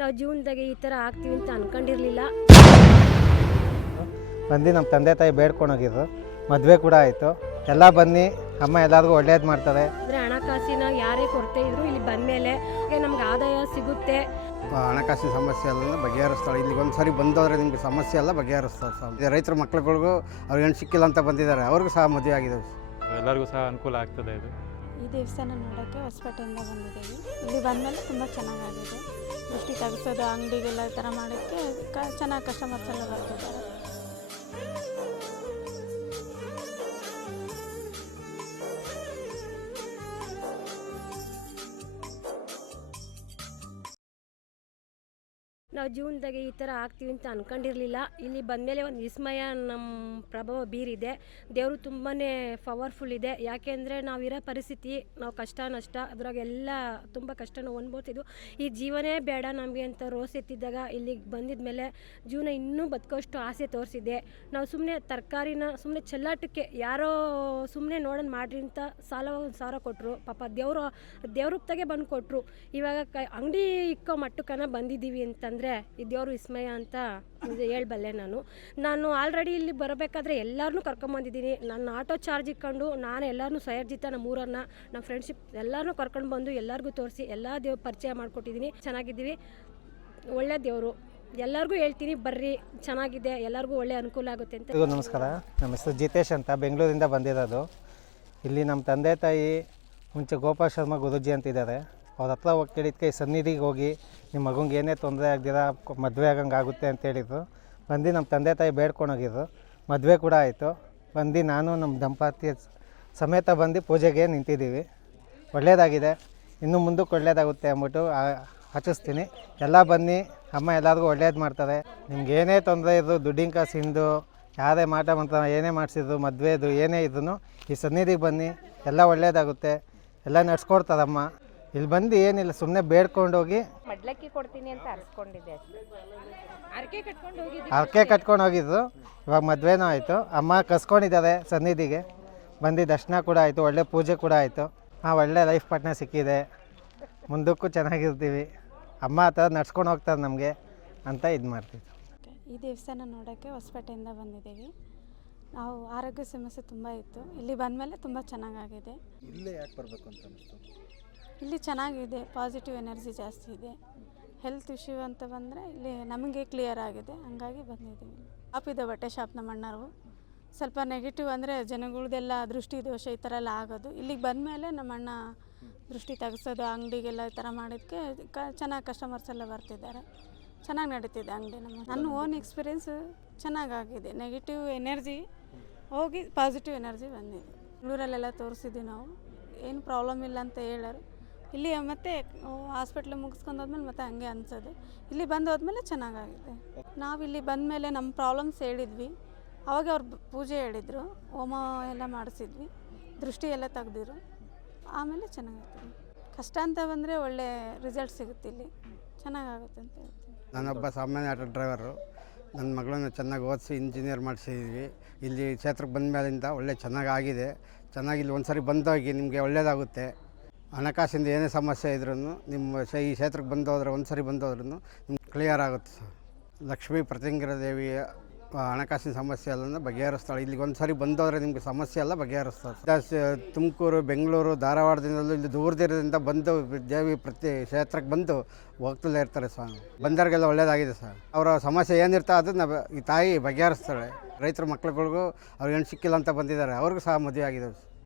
ನಾವು ಜೀವನದಾಗೆ ಈ ಥರ ಆಗ್ತೀವಿ ಅಂತ ಅನ್ಕೊಂಡಿರಲಿಲ್ಲ. ಬಂದು ನಮ್ಮ ತಂದೆ ತಾಯಿ ಬೇಡ್ಕೊಂಡೋಗಿದ್ರು, ಮದುವೆ ಕೂಡ ಆಯಿತು. ಎಲ್ಲ ಬನ್ನಿ, ಅಮ್ಮ ಎಲ್ಲರಿಗೂ ಒಳ್ಳೇದು ಮಾಡ್ತಾರೆ. ಅಂದರೆ ಹಣಕಾಸಿನ ಯಾರೇ ಕೊರತೆ ಇದ್ದರೂ ಇಲ್ಲಿ ಬಂದಮೇಲೆ ನಮ್ಗೆ ಆದಾಯ ಸಿಗುತ್ತೆ. ಹಣಕಾಸಿನ ಸಮಸ್ಯೆ ಎಲ್ಲ ಬಗೆಹರಿಸ್ತಾಳೆ. ಇಲ್ಲಿಗೆ ಒಂದು ಸಾರಿ ಬಂದೋದ್ರೆ ನಿಮಗೆ ಸಮಸ್ಯೆ ಎಲ್ಲ ಬಗೆಹರಿಸ್ತಾರೆ ಸರ್. ರೈತರ ಮಕ್ಳುಗಳಿಗೂ ಅವ್ರು ಏನು ಸಿಕ್ಕಿಲ್ಲ ಅಂತ ಬಂದಿದ್ದಾರೆ, ಅವ್ರಿಗೂ ಸಹ ಮದುವೆ ಆಗಿದೆ. ಎಲ್ಲರಿಗೂ ಸಹ ಅನುಕೂಲ ಆಗ್ತದೆ. ಈ ದೇವಸ್ಥಾನ ನೋಡೋಕ್ಕೆ ಹೊಸಪೇಟೆಯಿಂದ ಬಂದಿದ್ದೀವಿ. ಇಲ್ಲಿ ಬಂದಮೇಲೆ ತುಂಬ ಚೆನ್ನಾಗಾಗಿದೆ. ದೃಷ್ಟಿ ತೆಗೆಸೋದು, ಅಂಗಡಿಗೆಲ್ಲ ಈ ಥರ ಮಾಡೋಕ್ಕೆ ಚೆನ್ನಾಗಿ ಕಸ್ಟಮರ್ಸ್ ಎಲ್ಲ ಬರ್ತಿದ್ದಾರೆ. ನಾವು ಜೀವನದಾಗೆ ಈ ಥರ ಆಗ್ತೀವಿ ಅಂತ ಅನ್ಕೊಂಡಿರಲಿಲ್ಲ. ಇಲ್ಲಿ ಬಂದಮೇಲೆ ಒಂದು ವಿಸ್ಮಯ ನಮ್ಮ ಪ್ರಭಾವ ಬೀರಿದೆ. ದೇವರು ತುಂಬಾ ಪವರ್ಫುಲ್ ಇದೆ. ಯಾಕೆಂದರೆ ನಾವಿರೋ ಪರಿಸ್ಥಿತಿ, ನಾವು ಕಷ್ಟ ನಷ್ಟ ಅದ್ರಾಗೆಲ್ಲ ತುಂಬ ಕಷ್ಟನ ಅನ್ಬೋತಿದ್ದು. ಈ ಜೀವನೇ ಬೇಡ ನಮಗೆ ಅಂತ ರೋಸ್ ಎತ್ತಿದ್ದಾಗ ಇಲ್ಲಿಗೆ ಬಂದಿದ ಮೇಲೆ ಜೀವನ ಇನ್ನೂ ಬದುಕೋಷ್ಟು ಆಸೆ ತೋರಿಸಿದೆ. ನಾವು ಸುಮ್ಮನೆ ತರಕಾರಿನ ಸುಮ್ಮನೆ ಚೆಲ್ಲಾಟಕ್ಕೆ ಯಾರೋ ಸುಮ್ಮನೆ ನೋಡೋಣ ಮಾಡ್ರಿ ಅಂತ ಸಾಲ 1,000 ಕೊಟ್ಟರು. ಪಾಪ ದೇವ್ರೂಪ್ದಾಗೆ ಬಂದು ಕೊಟ್ಟರು. ಇವಾಗ ಅಂಗಡಿ ಇಕ್ಕೋ ಮಟ್ಟಕ್ಕನ ಬಂದಿದ್ದೀವಿ ಅಂತಂದರೆ ಈ ದೇವರು ವಿಸ್ಮಯ ಅಂತ ಹೇಳ್ಬಲ್ಲೆ. ನಾನು ಆಲ್ರೆಡಿ ಇಲ್ಲಿ ಬರಬೇಕಾದ್ರೆ ಎಲ್ಲರನ್ನೂ ಕರ್ಕೊಂಬಂದಿದ್ದೀನಿ. ನನ್ನ ಆಟೋ ಚಾರ್ಜ್ ಇಕ್ಕೊಂಡು ನಾನು ಎಲ್ಲರನ್ನೂ ಸ್ವಯರ್ಜಿತ ನಮ್ಮೂರನ್ನು ನಮ್ಮ ಫ್ರೆಂಡ್ಶಿಪ್ ಎಲ್ಲರನ್ನೂ ಕರ್ಕೊಂಡು ಬಂದು ಎಲ್ಲರಿಗೂ ತೋರಿಸಿ ಎಲ್ಲ ಪರಿಚಯ ಮಾಡಿಕೊಟ್ಟಿದ್ದೀನಿ. ಚೆನ್ನಾಗಿದ್ದೀವಿ, ಒಳ್ಳೆ ದೇವರು. ಎಲ್ಲರಿಗೂ ಹೇಳ್ತೀನಿ ಬರ್ರಿ, ಚೆನ್ನಾಗಿದೆ, ಎಲ್ಲರಿಗೂ ಒಳ್ಳೆ ಅನುಕೂಲ ಆಗುತ್ತೆ ಅಂತ. ನಮಸ್ಕಾರ, ನಮ್ಮ ಹೆಸರು ಜಿತೇಶ್ ಅಂತ, ಬೆಂಗಳೂರಿಂದ ಬಂದಿರೋದು. ಇಲ್ಲಿ ನಮ್ಮ ತಂದೆ ತಾಯಿ ಮುಂಚೆ ಗೋಪಾಲ್ ಶರ್ಮಾ ಗುರೂಜಿ ಅಂತಿದ್ದಾರೆ. ಅವ್ರ ಹತ್ರ ಹೋಗಿ ಕೇಳಿದ್ಕೆ ಈ ಸನ್ನಿಧಿಗೆ ಹೋಗಿ ನಿಮ್ಮ ಮಗಂಗೆ ಏನೇ ತೊಂದರೆ ಆಗ್ದಿರ ಮದುವೆ ಆಗಂಗೆ ಆಗುತ್ತೆ ಅಂತ ಹೇಳಿದ್ರು. ಬಂದು ನಮ್ಮ ತಂದೆ ತಾಯಿ ಬೇಡ್ಕೊಂಡೋಗಿದ್ರು, ಮದುವೆ ಕೂಡ ಆಯಿತು. ಬಂದು ನಾನು ನಮ್ಮ ದಂಪತಿ ಸಮೇತ ಬಂದು ಪೂಜೆಗೆ ನಿಂತಿದ್ದೀವಿ. ಒಳ್ಳೆಯದಾಗಿದೆ, ಇನ್ನು ಮುಂದಕ್ಕೆ ಒಳ್ಳೆಯದಾಗುತ್ತೆ ಅಂದ್ಬಿಟ್ಟು ಆಚಿಸ್ತೀನಿ. ಎಲ್ಲ ಬನ್ನಿ, ಅಮ್ಮ ಎಲ್ಲರಿಗೂ ಒಳ್ಳೇದು ಮಾಡ್ತಾರೆ. ನಿಮ್ಗೆ ಏನೇ ತೊಂದರೆ ಇದ್ರು, ದುಡ್ಡಿನ ಕಾಸಿಂದು ಯಾರೇ ಮಾಟ ಮಂತ್ರ ಏನೇ ಮಾಡಿಸಿದ್ರು, ಮದುವೆದು ಏನೇ ಇದ್ರೂ ಈ ಸನ್ನಿಧಿಗೆ ಬನ್ನಿ, ಎಲ್ಲ ಒಳ್ಳೆಯದಾಗುತ್ತೆ, ಎಲ್ಲ ನಡ್ಸ್ಕೊಡ್ತಾರಮ್ಮ. ಇಲ್ಲಿ ಬಂದು ಏನಿಲ್ಲ, ಸುಮ್ಮನೆ ಬೇಡ್ಕೊಂಡೋಗಿ ಮಡ್ಲಕ್ಕಿ ಕೊಡ್ತೀನಿ ಅಂತ ಅರ್ಸ್ಕೊಂಡಿದ್ದೆ. ಹರಕೆ ಕಟ್ಕೊಂಡು ಹೋಗಿದ್ರು. ಇವಾಗ ಮದುವೆನೂ ಆಯಿತು, ಅಮ್ಮ ಕಸ್ಕೊಂಡಿದ್ದಾರೆ ಸನ್ನಿಧಿಗೆ. ಬಂದು ದರ್ಶನ ಕೂಡ ಆಯಿತು, ಒಳ್ಳೆ ಪೂಜೆ ಕೂಡ ಆಯಿತು. ಒಳ್ಳೆ ಲೈಫ್ ಪಾರ್ಟ್ನರ್ ಸಿಕ್ಕಿದೆ, ಮುಂದಕ್ಕೂ ಚೆನ್ನಾಗಿರ್ತೀವಿ. ಅಮ್ಮ ಆ ಥರ ನಡ್ಸ್ಕೊಂಡು ಹೋಗ್ತಾರೆ ನಮಗೆ ಅಂತ ಇದು ಮಾಡ್ತೀವಿ. ಈ ದೇವಸ್ಥಾನ ನೋಡೋಕ್ಕೆ ಹೊಸಪೇಟೆಯಿಂದ ಬಂದಿದ್ದೀವಿ. ನಾವು ಆರೋಗ್ಯ ಸಮಸ್ಯೆ ತುಂಬ ಇತ್ತು. ಇಲ್ಲಿ ಬಂದಮೇಲೆ ತುಂಬ ಚೆನ್ನಾಗಾಗಿದೆ. ಇಲ್ಲೇ ಯಾಕೆ ಬರಬೇಕು ಅಂತ ಅನಿಸ್ತು? ಇಲ್ಲಿ ಚೆನ್ನಾಗಿದೆ, ಪಾಸಿಟಿವ್ ಎನರ್ಜಿ ಜಾಸ್ತಿ ಇದೆ. ಹೆಲ್ತ್ ಇಶ್ಯೂ ಅಂತ ಬಂದರೆ ಇಲ್ಲಿ ನಮಗೆ ಕ್ಲಿಯರ್ ಆಗಿದೆ, ಹಂಗಾಗಿ ಬಂದಿದ್ದೀವಿ. ಇದೆ ಬಟ್ಟೆ ಶಾಪ್ ನಮ್ಮ ಅಣ್ಣರು. ಸ್ವಲ್ಪ ನೆಗೆಟಿವ್ ಅಂದರೆ ಜನಗಳದೆಲ್ಲ ದೃಷ್ಟಿ ದೋಷ ಈ ಥರ ಎಲ್ಲ ಆಗೋದು. ಇಲ್ಲಿಗೆ ಬಂದಮೇಲೆ ನಮ್ಮ ಅಣ್ಣ ದೃಷ್ಟಿ ತೆಗೆಸೋದು, ಅಂಗಡಿಗೆಲ್ಲ ಈ ಥರ ಮಾಡೋದಕ್ಕೆ ಚೆನ್ನಾಗಿ ಕಸ್ಟಮರ್ಸ್ ಎಲ್ಲ ಬರ್ತಿದ್ದಾರೆ. ಚೆನ್ನಾಗಿ ನಡೀತಿದೆ ಅಂಗಡಿ. ನನ್ನ ಓನ್ ಎಕ್ಸ್ಪೀರಿಯೆನ್ಸ್ ಚೆನ್ನಾಗಾಗಿದೆ. ನೆಗೆಟಿವ್ ಎನರ್ಜಿ ಹೋಗಿ ಪಾಸಿಟಿವ್ ಎನರ್ಜಿ ಬಂದಿದೆ. ಬೆಂಗಳೂರಲ್ಲೆಲ್ಲ ತೋರಿಸಿದ್ವಿ ನಾವು, ಏನು ಪ್ರಾಬ್ಲಮ್ ಇಲ್ಲ ಅಂತ ಹೇಳೋರು. ಇಲ್ಲಿ ಮತ್ತೆ ಹಾಸ್ಪಿಟ್ಲ್ ಮುಗಿಸ್ಕೊಂಡೋದ್ಮೇಲೆ ಮತ್ತೆ ಹಂಗೆ ಅನ್ಸೋದು. ಇಲ್ಲಿ ಬಂದು ಹೋದ್ಮೇಲೆ ಚೆನ್ನಾಗಾಗಿದೆ. ನಾವಿಲ್ಲಿ ಬಂದಮೇಲೆ ನಮ್ಮ ಪ್ರಾಬ್ಲಮ್ಸ್ ಹೇಳಿದ್ವಿ. ಅವಾಗ ಅವ್ರು ಪೂಜೆ ಹೇಳಿದರು, ಹೋಮ ಎಲ್ಲ ಮಾಡಿಸಿದ್ವಿ, ದೃಷ್ಟಿ ಎಲ್ಲ ತೆಗ್ದಿರು. ಆಮೇಲೆ ಚೆನ್ನಾಗಿತ್ತು. ಕಷ್ಟ ಅಂತ ಬಂದರೆ ಒಳ್ಳೆ ರಿಸಲ್ಟ್ ಸಿಗುತ್ತೆ, ಇಲ್ಲಿ ಚೆನ್ನಾಗಾಗುತ್ತೆ ಅಂತ ಹೇಳ್ತೀನಿ. ನಾನೊಬ್ಬ ಸಾಮಾನ್ಯ ಆಟೋ ಡ್ರೈವರು. ನನ್ನ ಮಗಳನ್ನು ಚೆನ್ನಾಗಿ ಓದಿಸಿ ಇಂಜಿನಿಯರ್ ಮಾಡಿಸಿದ್ವಿ. ಇಲ್ಲಿ ಕ್ಷೇತ್ರಕ್ಕೆ ಬಂದ ಮೇಲಿಂದ ಒಳ್ಳೆ ಚೆನ್ನಾಗಾಗಿದೆ. ಚೆನ್ನಾಗಿ ಇಲ್ಲಿ ಒಂದು ಸಾರಿ ಬಂದೋಗಿ ನಿಮಗೆ ಒಳ್ಳೆಯದಾಗುತ್ತೆ. ಹಣಕಾಸಿಂದ ಏನೇ ಸಮಸ್ಯೆ ಇದ್ರೂ ನಿಮ್ಮ ಈ ಕ್ಷೇತ್ರಕ್ಕೆ ಬಂದೋದ್ರೆ ಒಂದು ಸಾರಿ ಬಂದೋದ್ರೂ ನಿಮ್ಗೆ ಕ್ಲಿಯರ್ ಆಗುತ್ತೆ ಸರ್. ಲಕ್ಷ್ಮೀ ಪ್ರತ್ಯಂಗಿರ ದೇವಿಯ ಹಣಕಾಸಿನ ಸಮಸ್ಯೆ ಎಲ್ಲ ಬಗೆಹರಿಸ್ತಾಳೆ. ಇಲ್ಲಿಗೆ ಒಂದು ಸಾರಿ ಬಂದೋದ್ರೆ ನಿಮಗೆ ಸಮಸ್ಯೆ ಎಲ್ಲ ಬಗೆಹರಿಸ್ತಾಳೆ. ತುಮಕೂರು, ಬೆಂಗಳೂರು, ಧಾರವಾಡದಿಂದಲೂ ಇಲ್ಲಿ ದೂರದಿಂದ ಬಂದು ದೇವಿ ಕ್ಷೇತ್ರಕ್ಕೆ ಬಂದು ಹೋಗ್ತಲೇ ಇರ್ತಾರೆ ಸರ್. ಬಂದವ್ರಿಗೆಲ್ಲ ಒಳ್ಳೆಯದಾಗಿದೆ ಸರ್. ಅವರ ಸಮಸ್ಯೆ ಏನಿರ್ತಾ ಅದನ್ನು ಈ ತಾಯಿ ಬಗೆಹರಿಸ್ತಾಳೆ. ರೈತರ ಮಕ್ಳುಗಳಿಗೂ ಅವ್ರು ಏನು ಸಿಕ್ಕಿಲ್ಲ ಅಂತ ಬಂದಿದ್ದಾರೆ, ಅವ್ರಿಗೂ ಸಹ ಮದುವೆ ಆಗಿದೆ.